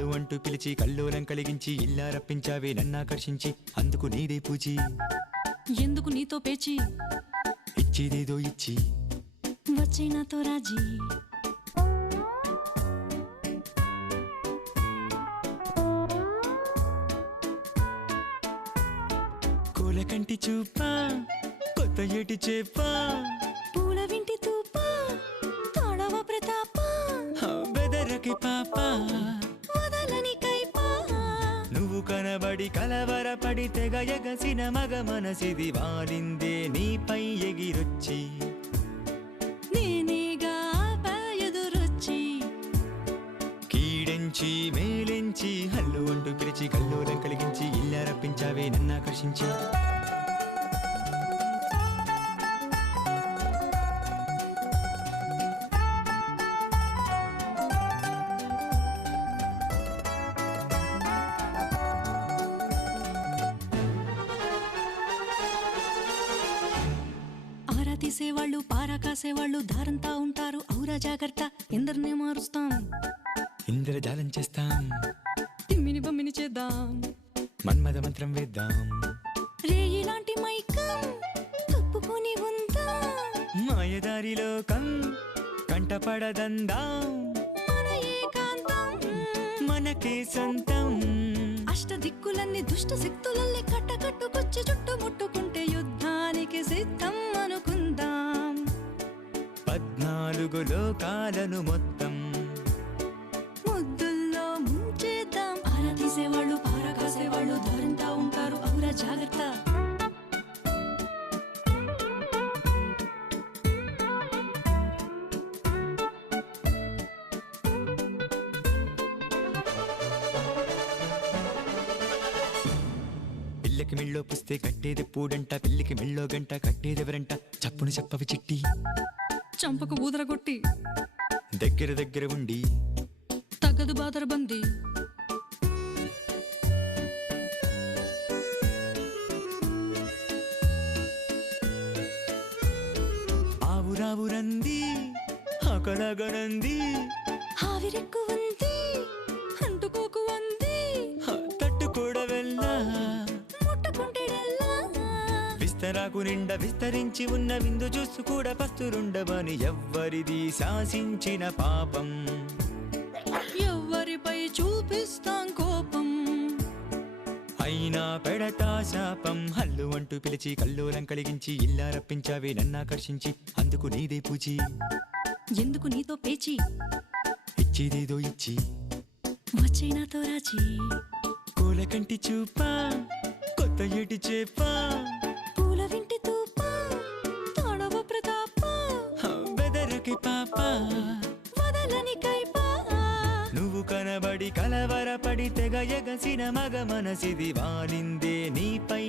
హల్లు అంటూ పిలిచి కల్లోలం కలిగించి ఇల్లా రప్పించావే నన్నాకర్షించి అందుకు నీదే పూచి ఎందుకు నీతో పేచి ఇచ్చేదేదో ఇచ్చి వచ్చే నాతో రాజీ కోలకంటి చూపా కొత్త ఏటి చేపా పూల వింటి తూపా తాడవ ప్రతాప బెదరకి పాపా వదలని కైపా నువ్వు కనబడి కలవరపడి తెగ ఎగసిన మగ మనసిది వాలిందే నీపై ఎగిరొచ్చి నేనేగా ఎదురొచ్చి కీడెంచి మేలెంచి హల్లు అంటూ పిలిచి కల్లోలం కలిగించి ఇల్లా రప్పించావే నన్నాకర్షించి తీసేవాళ్ళు పారా కాసేవాళ్ళు దారంతా ఉంటారు ఔరా జాగ్రత్త ఎందరినే మారుస్తాం ఇంద్రజాలం చేస్తాం తిమ్మిని బమ్మిని చేద్దాం మన్మద మంత్రం వేద్దాం రేయిలాంటి మైకం కప్పుకొని ఉందాం మాయదారిలోకం కంటపడదందాం మన ఏకాంతం మనకే సొంతం అష్టదిక్కులన్నీ దుష్ట శక్తులల్లే కట్టకట్టుకొచ్చి చుట్టుముట్టుకుంటే యుద్ధానికి సిద్ధం అనుకుందాం 14 లోకాలను మొత్తం ముద్దుల్లో ముంచేద్దాం ఆరా తీసేవాళ్ళు పారా కాసేవాళ్ళు దారంతా ఉంటారు ఔరా జాగ్రత్త పిల్లకి మెళ్ళో పుస్తే కట్టేది పూడంట పిల్లికి మెళ్ళో గంట కట్టేదెవరంట చప్పును చెప్పవి చిట్టి చంపకు ఊదరగొట్టి దగ్గర ఉండి తగ్గదు బాదరబంది ఆవురావురంది ఆకలాగనంది ఆవిరెక్కు ఉంది అంటుకోకు అంది తట్టుకోడ వెళ్ళా ముట్టుకుంటేడెల్లా విస్తరాకు నిండా విస్తరించి ఉన్న విందు చూసు కూడా పస్తులుండవని ఎవ్వరిది శాసించిన పాపం ఎవ్వరిపై చూపిస్తాం కోపం అయినా పెడతా శాపం హల్లు అంటూ పిలిచి కల్లోలం కలిగించి ఇల్లా రప్పించావే నన్నాకర్షించి అందుకు నీదే పూచి ఎందుకు నీతో పేచి ఇచ్చేదేదో ఇచ్చి వచ్చే నాతో రాజీ కోలకంటి చూపా కొత్త ఏటి చేపా పూల వింటి తూపా తాడవ ప్రతాప బెదరకి పాపా వదలని కైపా నువ్వు కనబడి కలవరపడి తెగ ఎగసిన మగ మనసిది వాలిందే నీపై